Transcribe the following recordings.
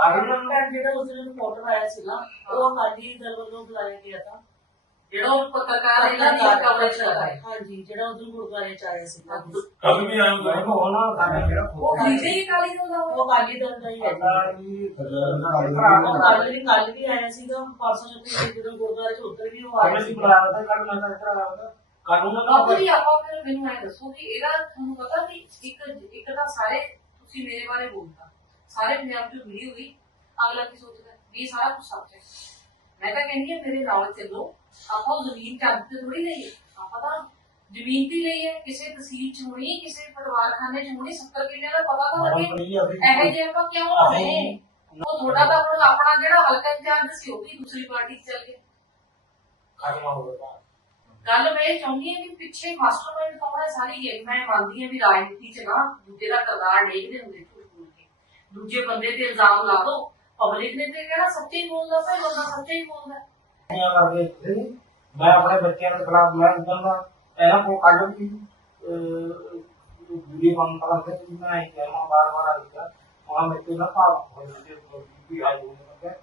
ਕਾਰਨ ਭੈਣ ਜਿਹੜਾ ਉਸ ਦਿਨ ਰਿਪੋਰਟਰ ਆਇਆ ਸੀ ਨਾ ਉਹ ਅਕਾਲੀ ਦਲ ਵੱਲੋਂ ਬੁਲਾਇਆ ਗਿਆ ਤਾਂ। ਜਿਹੜਾ ਉਹ ਪੱਤਰਕਾਰ ਇਹਨਾਂ ਦੀ ਕਵਰੇਜ ਕਰਾਏ ਹਾਂਜੀ ਜਿਹੜਾ ਉਸ ਦਿਨ ਗੁਰਦੁਆਰੇ ਚ ਆਇਆ ਸੀ ਕੱਲ ਵੀ ਆਇਆ ਹੁੰਦਾ। ਦੇਖੋ ਨਾ ਸਾਡਾ ਜਿਹੜਾ ਉਹ ਖਰੀਦੇ ਹੀ ਕਾਲੀ ਨੂੰ ਦਾ ਉਹ ਅਕਾਲੀ ਦਲ ਦਾ ਹੀ ਹੈ। ਪਤਾ ਨਹੀਂ ਕੱਲ ਵੀ ਕੱਲ ਵੀ ਆਇਆ ਸੀਗਾ। ਪਰਸੋਂ ਜਦੋਂ ਜਦੋਂ ਗੁਰਦੁਆਰੇ ਚ ਉੱਧਰ ਵੀ ਉਹ ਆਇਆ ਕੱਲ ਸੀ ਸੀ ਬੁਲਾਇਆ ਤਾਂ ਕੱਲ ਮੈਂ ਤਾਂ ਇੱਧਰ ਆਇਆ ਤਾਂ ਕਾਨੂੰਨ ਦਾ ਬਾਬੂ ਜੀ ਆਪਾਂ ਫਿਰ ਮੈਨੂੰ ਐ ਦੱਸੋ ਕਿ ਇਹਦਾ ਤੁਹਾਨੂੰ ਪਤਾ ਕਿ ਇੱਕ ਇੱਕ ਤਾਂ ਸਾਰੇ ਤੁਸੀਂ ਮੇਰੇ ਬਾਰੇ ਬੋਲਦਾ ਸਾਰੇ ਪੰਜਾਬ ਚ ਵੀਡੀਓ ਹੋਈ ਅਗਲਾ ਕੀ ਸੋਚਦਾ? ਵੀ ਸਾਰਾ ਕੁਝ ਸੱਚ ਹੈ। ਮੈਂ ਤਾਂ ਕਹਿੰਦੀ ਹਾਂ ਮੇਰੇ ਨਾਲ ਚੱਲੋ। ਆਪਾਂ ਉਹ ਜ਼ਮੀਨ ਚੱਜ ਤੇ ਥੋੜੀ ਲਈ ਆਪਾਂ ਤਾਂ ਜ਼ਮੀਨ ਤੇ ਲਈ ਹੈ। ਕਿਸੇ ਤਹਿਸੀਲ ਚ ਹੋਣੀ ਕਿਸੇ ਪਟਵਾਰਖਾਨੇ ਚ ਹੋਣੀ 70 ਕਿੱਲਿਆਂ ਦਾ ਪਤਾ ਤਾਂ ਲੱਗੇ। ਇਹੋ ਜਿਹੇ ਆਪਾਂ ਕਿਉਂ ਹੋਣੇ ਉਹ ਥੋੜਾ ਤਾਂ ਹੁਣ ਆਪਣਾ ਜਿਹੜਾ ਹਲਕਾ ਇੰਚਾਰਜ ਸੀ ਉਹ ਵੀ ਦੂਸਰੀ ਪਾਰਟੀ ਚ ਚੱਲ ਗਿਆ ਗੱਲ ਮੈਂ ਚਾਹੁੰਦੀ ਹਾਂ ਕਿ ਪਿੱਛੇ ਮਾਸਟਰਮਾਈਂਡ ਕੌਣ ਹੈ ਸਾਰੀ ਗੇਮ ਮੈਂ ਮੰਨਦੀ ਹਾਂ ਵੀ ਰਾਜਨੀਤੀ ਚ ਨਾ ਦੂਜੇ ਦਾ ਕਰਦਾਰ ਡੇਗਦੇ ਹੁੰਦੇ ਦੂਜੇ ਬੰਦੇ ਤੇ ਇਲਜ਼ਾਮ ਲਾ ਦੋ। ਪਬਲਿਕ ਨੇ ਤੇ ਕਿਹੜਾ ਸੱਚੇ ਹੀ ਬੋਲਦਾ ਭਾਈ ਬੰਦਾ ਸੱਚੇ ਹੀ ਬੋਲਦਾ। ਮੈਂ ਆਪਣੇ ਬੱਚਿਆਂ ਦੇ ਖਿਲਾਫ ਮੈਂ ਇਦਾਂ ਦਾ ਇਹਨਾਂ ਕੋਲ ਕੱਢ ਵੀ ਵੀਡੀਓ ਕਾਨਫਰੰਸ ਤੇ ਵੀ ਮੈਂ ਇਹ ਕਹਿਣਾ ਬਾਰ ਬਾਰ ਆ ਗਿਆ। ਵਹਾਂ ਮੇਰੇ ਤੇ ਨਾ ਭਾਵ ਹੋ ਜਾਂਦੇ ਵੀ ਹੋਣੇ ਲੱਗੇ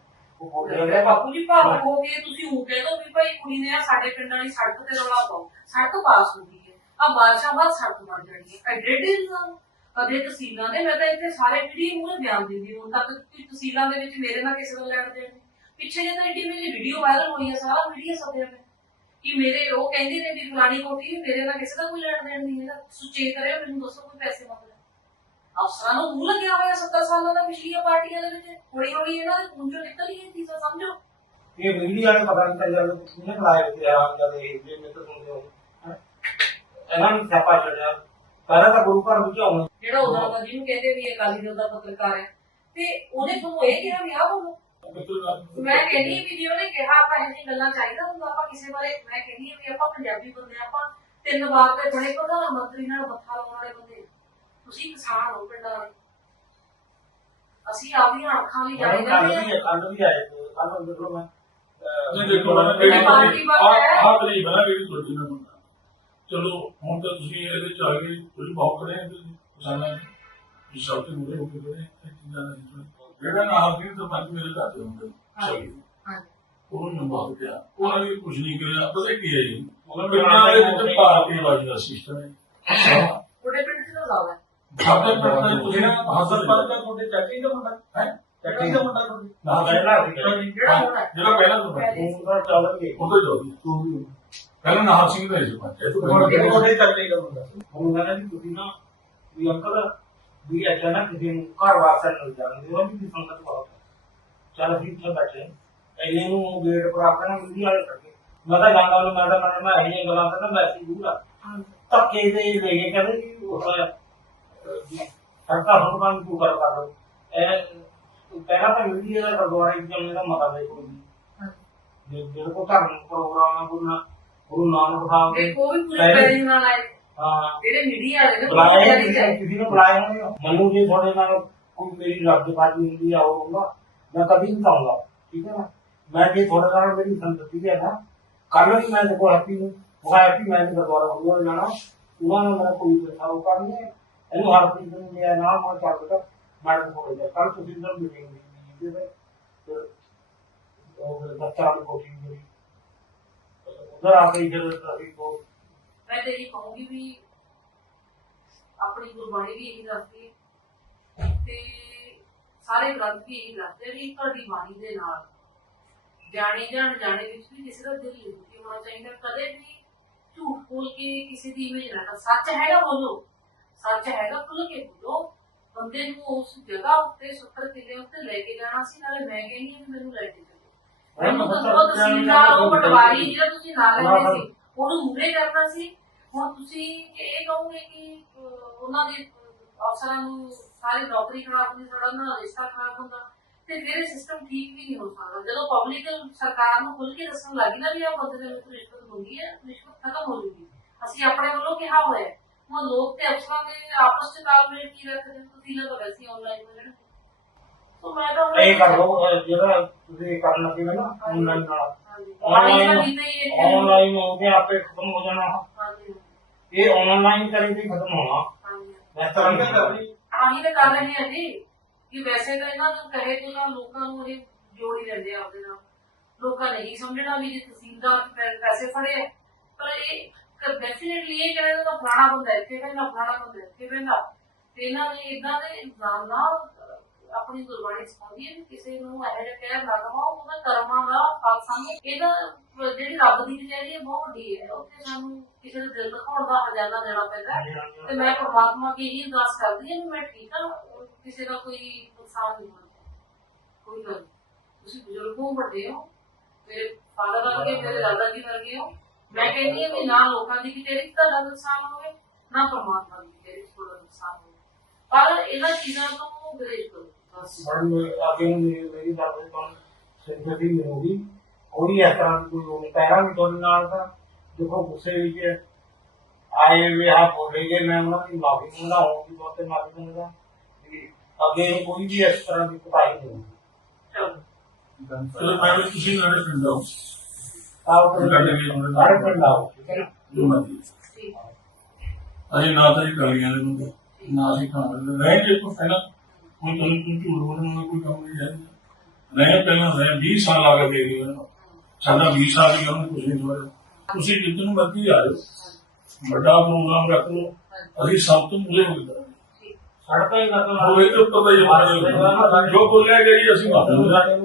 ਉਹ ਬੋਲ ਤੇ ਰਿਹਾ ਬਾਪੂ ਜੀ ਭਾਵ ਹੋ ਗਏ ਤੁਸੀਂ ਉਹ ਕਹਿ ਦੋ ਵੀ ਭਾਈ ਕੁੜੀ ਨੇ ਆ ਸਾਡੇ ਪਿੰਡ ਵਾਲੀ ਸੜਕ ਤੇ ਰੌਲਾ ਪਾਓ ਸੜਕ ਪਾਸ ਹੋ ਗਈ ਹੈ। ਆ ਬਾਰਿਸ਼ਾਂ ਬਾਅਦ ਸੜਕ ਬਣ ਜਾਣੀ ਹੈ। ਐਡਰੇਡ ਇਲਜ਼ਾਮ ਕਦੇ ਤਹਿਸੀਲਾਂ ਦੇ, ਮੈਂ ਤਾਂ ਇੱਥੇ ਸਾਰੇ ਵੀਡੀਓ ਮੂਹਰੇ ਬਿਆਨ ਦਿੰਦੀ ਹੁਣ ਤੱਕ ਕਿ ਤਹਿਸੀਲਾਂ ਦੇ ਵਿੱਚ ਮੇਰੇ ਨਾਲ ਕਿਸੇ ਦਾ ਲੈਣ ਦੇਣ ਨਹੀਂ। ਪਿੱਛੇ ਜੇ ਤਾਂ ਐਡੀ ਮੇਰੀ ਵੀਡੀਓ ਵਾਇਰਲ ਹੋਈ ਹੈ ਸਾਰਾ ਵੀਡੀਓ ਸਭਿਆ ਨੇ ਕਿ ਮੇਰੇ ਉਹ ਕਹਿੰਦੇ ਨੇ ਵੀ ਫਲਾਣੀ ਕੋਠੀ ਵੀ ਮੇਰੇ ਨਾਲ ਕਿਸੇ ਦਾ ਕੋਈ ਲੈਣ ਦੇਣ ਨਹੀਂ ਹੈਗਾ। ਸੁਚੇ ਕਰਿਓ, ਮੈਨੂੰ ਦੱਸੋ ਕੋਈ ਪੈਸੇ ਮੰਗਦਾ ਅਫਸਰਾਂ ਨੂੰ ਮੂੰਹ ਲੱਗਿਆ ਹੋਇਆ 70 ਸਾਲਾਂ ਦਾ ਪਿਛਲੀਆਂ ਪਾਰਟੀਆਂ ਦੇ ਵਿੱਚ। ਹੌਲੀ ਹੌਲੀ ਇਹਨਾਂ ਦੇ ਖੂਨ ਚੋਂ ਨਿਕਲ ਹੀ ਇਹ ਚੀਜ਼ਾਂ, ਸਮਝੋ? ਇਹ ਵੀਡੀਓ ਵਾਲੇ ਪਤਾ ਨਹੀਂ ਚੱਲਿਆ ਕਿਹਨੇ ਬੁਲਾਇਆ ਕਿ ਆ ਜਦ ਇਹ ਜੇ ਮੈਂ ਤਾਂ ਸੁਣਦੇ ਹੋ ਹੈਂ। ਇਹਨਾਂ ਨੂੰ ਸਿਆਪਾ ਚੜਿਆ ਪਹਿਲਾਂ ਤਾਂ ਗੁਰੂ ਘਰ ਵਿੱਚ ਆਉਣਾ। ਜਿਹੜਾ ਉਦੋਂ ਦਾ ਜਿਹਨੂੰ ਕਹਿੰਦੇ ਵੀ ਇਹ ਅਕਾਲੀ ਦਲ ਦਾ ਪੱਤਰਕਾਰ ਹੈ। ਤੇ ਉਹਨੇ ਤੁਹਾਨੂੰ ਇਹ ਕਿਹਾ ਵੀ ਆਹ ਬੋਲੋ। ਮੈਂ ਕਹਿੰਦੀ ਵੀ ਜੇ ਉਹਨੇ ਕਿਹਾ ਆਪਾਂ ਇਹ ਗੱਲਾਂ ਚਾਹੀਦਾ ਹੁੰਦਾ ਆਪਾਂ ਕਿਸੇ ਬਾਰੇ ਮੈਂ ਕਹਿੰਦੀ ਵੀ ਆਪਾਂ ਪੰਜਾਬੀ ਬੰਦੇ ਆਪਾਂ ਤਿੰਨ ਵਾਰ ਤੇ ਬਣੇ ਪ੍ਰਧਾਨ ਮੰਤਰੀ ਨਾਲ ਮੱਥਾ ਲਾਉਣ ਵਾਲੇ ਬੰਦੇ ਤੁਸੀਂ ਕਿਸਾਨ ਹੋ ਪਿੰਡਾਂ ਵਾਲੇ ਅਸੀਂ ਆਪਦੀਆਂ ਅੱਖਾਂ ਲਈ ਜਾਣੇ ਕੱਲ ਵੀ ਕੱਲ ਵੀ ਆਏ ਕੱਲ ਦੇਖੋ ਮੈਂ ਨਹੀਂ ਦੇਖੋ ਨਾ ਕਿਹੜੀ ਪਾਰਟੀ ਬਾਤ ਹੈ। ਆਹ ਤਰੀਕ ਹੈ ਨਾ ਕਿਹੜੀ ਤੁਹਾਡੀ ਨਾ ਬੰਦਾ ਚਲੋ ਹੁਣ ਤਾਂ ਤੁਸੀਂ ਇਹਦੇ ਚ ਆ ਗਏ ਕੋਈ ਬਹੁਤ ਖੜੇ ਆ ਤੁਸੀਂ ਕਿਸਾਨਾਂ ਨੇ ਵੀ ਸਭ ਤੋਂ ਮੂਰੇ ਹੋ ਕੇ ਖੜੇ ਚੀਜ਼ਾਂ ਦਾ ਜਿਹੜਾ ਨਾ ਹਾਜ਼ਰ ਤਾਂ ਪੰਜ ਮੇਰੇ ਘਰ ਦੇ ਹੁੰਦੇ। ਹਾਂਜੀ। ਉਹਨੂੰ ਨੰਬਰ ਦਿੱਤਾ ਉਹਨਾਂ ਨੇ ਕੁਝ ਨਹੀਂ ਕਰਿਆ। ਪਤਾ ਕੀ ਹੈ ਜੀ? ਉਹਨਾਂ ਪਿੰਡਾਂ ਦੇ ਵਿੱਚ ਭਾਰਤੀ ਬਾਜੀ ਦਾ ਸਿਸਟਮ ਹੈ। ਤੁਹਾਡੇ ਪਿੰਡ ਚ ਤਾਂ ਜ਼ਿਆਦਾ ਹੈ। ਸਾਡੇ ਪਿੰਡ ਦੇ ਤੁਸੀਂ ਹਾਜ਼ਰ ਪਰ ਦਾ ਤੁਹਾਡੇ ਚੱਕੀ ਦਾ ਮੁੰਡਾ ਹੈ? ਚੱਕੀ ਦਾ ਮੁੰਡਾ ਨਾ ਪਹਿਲਾਂ ਜਿਹੜਾ ਹੈ ਪਹਿਲਾਂ ਤੋਂ ਹੈ। ਹੁਣ ਤਾਂ ਚੱਲ ਗਏ ਉਹ ਤੋਂ ਜੋਗੀ ਪਹਿਲਾਂ ਨਾਹਰ ਸਿੰਘ ਦਾ ਸੀ ਪੰਜ ਇਹ ਤੋਂ ਪਹਿਲਾਂ ਤੁਹਾਡੇ ਤੁਹਾਡੇ ਚੱਕੀ ਦਾ ਮੁੰਡਾ ਹੁਣ ਕਹਿੰਦਾ ਵੀ ਤੁਸੀਂ ਨਾ ਵੀ ਅੰਕਲ ਵੀ ਅਚਾਨਕ ਕਿਸੇ ਨੂੰ ਘਰ ਵਾਸਤੇ ਮਿਲ ਜਾਂਦੇ ਉਹ ਵੀ ਸੰਗਤ ਬਹੁਤ ਹੈ ਚੱਲ ਅਸੀਂ ਇੱਥੇ ਬੈਠੇ ਐਨੇ ਨੂੰ ਗੇਟ ਪਰ ਆਪਣਾ ਵੀਡੀਓ ਵਾਲੇ ਕਰਕੇ। ਮੈਂ ਤਾਂ ਜਾਂਦਾ ਨੂੰ ਮੈਂ ਤਾਂ ਮੈਂ ਮੈਂ ਇਹ ਗੱਲਾਂ ਕਰਦਾ ਮੈਂ ਸੀ ਦੂਰ ਆ। ਧੱਕੇ ਦੇ ਲੈ ਕੇ ਕਹਿੰਦੇ ਵੀ ਉਹ ਸਰਕਾਰ ਹੁਣ ਕੰਮ ਕਿਉਂ ਕਰ ਕਰ ਇਹ ਪਹਿਲਾਂ ਤਾਂ ਵੀਡੀਓ ਦਾ ਗੁਰਦੁਆਰੇ ਵਿੱਚ ਚੱਲਣ ਦਾ ਮਤਾ ਦੇ ਕੋਈ ਨਹੀਂ। ਜੇ ਜਿਹੜੇ ਕੋ ਧਰਮ ਪ੍ਰੋਗਰਾਮ ਆ ਗੁਰੂ ਨਾ। ਗੁਰੂ ਨਾਨਕ ਸਾਹਿਬ ਦੇ ਦੇਖੋ ਉਹ ਵੀ ਪੂਰੇ ਪਹਿਲੇ- ਪੈਰੇ ਨਾਲ ਆਏ ਹਾਂ। ਜਿਹੜੇ ਮੀਡੀਆ ਵਾਲੇ ਨੇ ਬੁਲਾਇਆ ਪੂਰੇ ਨਹੀਂ, ਕਿਸੇ ਨੂੰ ਬੁਲਾਇਆ ਨਹੀਂ। ਮੈਨੂੰ ਜੇ ਤੁਹਾਡੇ ਨਾਲ ਕੋਈ ਮੇਰੀ ਰੱਬ ਬਾਜੀ ਹੁੰਦੀ ਆ ਹੋਊਗਾ ਮੈਂ ਕਦੀ ਨਹੀਂ ਚਾਹੂੰਗਾ ਠੀਕ ਹੈ ਨਾ? ਮੈਂ ਜੇ ਤੁਹਾਡੇ ਨਾਲ ਮੇਰੀ ਸੰਤਤੀ ਹੈ ਨਾ ਕੱਲ ਵੀ ਮੈਂ ਦੇਖੋ ਹੈਪੀ ਨੂੰ ਉਹ ਹੈਪੀ ਮੈਂ ਗੁਰਦੁਆਰਾ ਹੋਊਗਾ ਜਾਣਾ ਉਹਨਾਂ ਨੇ ਮੇਰਾ ਕੋਈ ਪੈਸਾ ਉਹ ਕਰਨੀ ਹੈ। ਇਹਨੂੰ ਹਰ ਚੀਜ਼ ਨੂੰ ਲਿਆ ਨਾਲ ਮੈਂ ਚੱਲ ਬੇਟਾ ਮੈਂ ਕੋਲ ਜਾ ਕੱਲ ਤੁਸੀਂ ਨਾਲ ਮੀਟਿੰਗ ਦੀ ਜਿਹਦੇ ਤੇ ਉਹ ਫਿਰ ਬੱਚਾ ਨੂੰ ਕੋਸ਼ਿਸ਼ ਕਰੀ ਉਧਰ ਆ ਕੇ ਜਦੋਂ ਅਸੀਂ ਕੋ ਮੈਂ ਤੇ ਇਹ ਕਹੂੰਗੀ ਆਪਣੀ ਗੁਰਬਾਣੀ ਵੀ ਇਹੀ ਦੱਸਦੀ ਹੈ। ਤੇ ਸਾਰੇ ਗ੍ਰੰਥ ਵੀ ਇਹੀ ਦੱਸਦੇ ਵੀ ਤੁਹਾਡੀ ਬਾਣੀ ਦੇ ਨਾਲ ਜਾਣੇ ਜਾਣ ਜਾਣੇ ਵਿੱਚ ਵੀ ਕਿਸੇ ਦਾ ਦਿਲ ਨਹੀਂ ਹੋਣਾ ਚਾਹੀਦਾ। ਕਦੇ ਵੀ ਝੂਠ ਬੋਲ ਕੇ ਕਿਸੇ ਦੀ ਇਮੇਜ ਨਾ ਸੱਚ ਹੈਗਾ ਬੋਲੋ। ਸੱਚ ਹੈਗਾ ਖੁੱਲ ਕੇ ਬੋਲੋ। ਬੰਦੇ ਨੂੰ ਉਸ ਜਗ੍ਹਾ ਉੱਤੇ 70 ਕਿਲੇ ਉੱਤੇ ਲੈ ਕੇ ਜਾਣਾ ਸੀ, ਨਾਲੇ ਮੈਂ ਕਹਿੰਦੀ ਮੈਨੂੰ ਲੈ ਕੇ ਚੱਲੋ ਮੈਨੂੰ ਤਾਂ ਬਹੁਤ ਤਹਿਸੀਲਦਾਰ ਉਹ ਪਟਵਾਰੀ ਜਿਹੜਾ ਤੁਸੀਂ ਨਾਲ ਲੈਂਦੇ ਸੀ ਉਹਨੂੰ ਮੂਰੇ ਕਰਨਾ ਸੀ ਹੁਣ ਤੁਸੀਂ ਇਹ ਕਹੋਗੇ ਕਿ ਅਹ, ਉਹਨਾਂ ਦੇ ਅਹ, ਅਫਸਰਾਂ ਨੂੰ ਸਾਰੀ ਨੌਕਰੀ ਖਰਾਬ ਹੁੰਦੀ ਸਾਡਾ ਉਹਨਾਂ ਦਾ ਰਿਸ਼ਤਾ ਖਰਾਬ ਹੁੰਦਾ ਤੇ ਫਿਰ ਇਹ ਸਿਸਟਮ ਠੀਕ ਵੀ ਨਹੀਂ ਹੋ ਸਕਦਾ ਜਦੋਂ ਪਬਲਿਕ ਸਰਕਾਰ ਨੂੰ ਖੁੱਲ ਕੇ ਦੱਸਣ ਲੱਗੀ ਨਾ ਵੀ ਆ ਬੰਦੇ ਦੇ ਵਿੱਚ ਰਿਸ਼ਵਤ ਹੁੰਦੀ ਹੈ ਰਿਸ਼ਵਤ ਖਤਮ ਹੋ ਜੂਗੀ ਅਸੀਂ ਆਪਣੇ ਵੱਲੋਂ ਕਿਹਾ ਹੋਇਆ ਹੈ। ਹੁਣ ਲੋਕ ਤੇ ਅਫਸਰਾਂ ਦੇ ਆਪਸ ਚ ਤਾਲਮੇਲ ਕੀ ਰੱਖਦੇ ਨੇ? ਤੁਸੀਂ ਲੋਕ ਵੈਸੇ ਆਨਲਾਈਨ ਹੋ ਜਾਣ ਤਾਂ ਇਹ ਕਰ ਲਓ ਅਹ ਜਿਹੜਾ ਤੁਸੀਂ ਕਰਨ ਲੱਗੇ ਹੋ ਨਾ ਆਨਲਾਈਨ ਨਾਲ। ਆਨਲਾਈਨ ਤਾਂ ਆਨਲਾਈਨ ਹੋ ਕੇ ਆਪੇ ਖਤਮ ਹੋ ਜਾਣਾ। ਹਾਂਜੀ। ਇਹ ਆਨਲਾਈਨ ਕਰੇ ਵੀ ਖਤਮ ਹੋਣਾ। ਹਾਂਜੀ। ਇਸ ਤਰ੍ਹਾਂ ਤਾਂ ਨਹੀਂ ਕਰ ਰਹੀ। ਆਹੀ ਤਾਂ ਕਰ ਰਹੇ ਹਾਂ ਜੀ ਕਿ ਵੈਸੇ ਤਾਂ ਇਹਨਾਂ ਨੂੰ ਕਹੇ ਤੋਂ ਤਾਂ ਲੋਕਾਂ ਨੂੰ ਇਹ ਜੋੜ ਹੀ ਲੈਂਦੇ ਆ ਆਪਦੇ ਨਾਲ। ਲੋਕਾਂ ਨੇ ਇਹ ਸਮਝਣਾ ਵੀ ਜੇ ਤਹਿਸੀਲਦਾਰ ਪੈ- ਪੈਸੇ ਫੜੇ ਆ, ਪਰ ਇਹ ਡੈਫੀਨਿਟਲੀ ਇਹ ਕਹਿੰਦਾ ਤਾਂ ਫਲਾਣਾ ਬੰਦਾ ਇੱਥੇ ਪੈਂਦਾ ਫਲਾਣਾ ਬੰਦਾ ਇੱਥੇ ਪੈਂਦਾ ਤੇ ਇਹਨਾਂ ਨੇ ਇਦਾਂ ਦੇ ਇਲਜ਼ਾਮ ਨਾਲ ਅਹ, ਆਪਣੀ ਗੁਰਬਾਣੀ ਸਿਖਾਉਂਦੀ ਹੈ ਕਿਸੇ ਨੂੰ ਇਹੋ ਜਿਹਾ ਕਹਿ ਨਾ ਦਵਾਓ ਉਹਦਾ ਕਰਮਾਂ ਦਾ ਫਲ ਸਾਨੂੰ ਇਹਦਾ ਜਿਹੜੀ ਰੱਬ ਦੀ ਕਚਹਿਰੀ ਹੈ, ਬਹੁਤ ਵੱਡੀ ਹੈ। ਉੱਥੇ ਸਾਨੂੰ ਕਿਸੇ ਦੇ ਦਿਲ ਦਿਖਾਉਣ ਦਾ ਹਜ਼ਾਨਾ ਦੇਣਾ ਪੈਂਦਾ ਤੇ ਮੈਂ ਪ੍ਰਮਾਤਮਾ ਕੀ ਹੀ ਅਰਦਾਸ ਕਰਦੀ ਹਾਂ ਮੈਂ ਠੀਕ ਹਾਂ ਕਿਸੇ ਦਾ ਕੋਈ ਨੁਕਸਾਨ ਨਹੀਂ ਹੋਣਾ। ਕੋਈ ਗੱਲ ਤੁਸੀਂ ਬਜ਼ੁਰਗ ਹੋ, ਵੱਡੇ ਹੋ, ਮੇਰੇ ਫਾਦਰ ਵਰਗੇ, ਮੇਰੇ ਦਾਦਾ ਜੀ ਵਰਗੇ ਹੋ, ਮੈਂ ਕਹਿੰਦੀ ਹਾਂ ਵੀ ਨਾ ਲੋਕਾਂ ਦੀ ਕਿਤੇ ਤੁਹਾਡਾ ਨੁਕਸਾਨ ਹੋਵੇ, ਨਾ ਪਰਮਾਤਮਾ ਦੀ ਕਚਹਿਰੀ ਤੁਹਾਡਾ ਨੁਕਸਾਨ ਹੋਵੇ। ਪਰ ਇਹਨਾਂ ਚੀਜ਼ਾਂ ਤੋਂ ਗੁਰੇਜ਼ ਕਰੋ। ਅੱਗੇ ਨੂੰ ਮੇਰੀ ਗੱਲ ਦੇ ਤੋਂ ਸਿੰਪਥੀ ਮਿਲੂਗੀ ਕੋਈ ਇਸ ਤਰ੍ਹਾਂ ਦੀ ਕੋਈ ਉਹ ਨਹੀਂ ਪੈਰਾਂ ਵੀ ਤੁਹਾਡੇ ਨਾਲ ਤਾਂ ਦੇਖੋ ਗੁੱਸੇ ਵਿੱਚ ਆਏ ਵੀ ਆ ਬੋਲੇਗੇ ਮੈਂ ਉਹਨਾਂ ਦੀ ਮਾਫੀ ਮੰਗਾਉਂਗੀ ਬਹੁਤ ਮਾਫੀ ਮੰਗਦਾ। ਵੀ ਅੱਗੇ ਕੋਈ ਵੀ ਇਸ ਤਰ੍ਹਾਂ ਦੀ ਕੁਤਾਈ ਨਹੀਂ ਹੋਊਗੀ ਚਲੋ ਚਲੋ ਮੈਂ ਵੀ ਤੁਸੀਂ ਨਾਲੇ ਪਿੰਡ ਆਓ। ਹੁਣ। ਸਾਰੇ ਪਿੰਡ ਆਓ। ਹੈ ਹੈ ਅਸੀਂ ਨਾ ਤਾਂ ਇਹ ਕਲੀਆਂ ਦੇ ਬੰਦੇ ਨਾ ਅਸੀਂ ਖਾਣ ਰਹਿ ਜੇ ਕੋ ਪਹਿਲਾਂ। ਹੁਣ ਤੁਹਾਨੂੰ ਕੋਈ ਝੂਠ ਬੋਲਣ ਦਾ ਕੋਈ ਕੰਮ ਨਹੀਂ ਹੈ। ਰਹਿ ਪਹਿਲਾਂ ਰਹਿ 20 ਸਾਲ ਆ ਗਏ ਦੇ ਗਏ ਸਾਡਾ 20 ਸਾਲ ਹੀ ਉਹਨੂੰ ਕੁਝ ਨਹੀਂ ਹੋਇਆ। ਤੁਸੀਂ ਜਿੱਦਨ ਮਰਜ਼ੀ ਆ ਜਾਓ। ਵੱਡਾ ਪ੍ਰੋਗਰਾਮ ਰੱਖ ਲਓ। ਅਸੀਂ ਸਭ ਤੋਂ ਮੁਲੇ ਹੋ ਗਏ। ਸੜਕਾਂ ਹੀ ਨਕਲ ਉਹ ਇਹ ਤੋਂ ਪਤਾ ਹੀ ਜੋ ਬੋਲਿਆ ਗਿਆ ਜੀ ਅਸੀਂ ਮੰਨ ਲਓ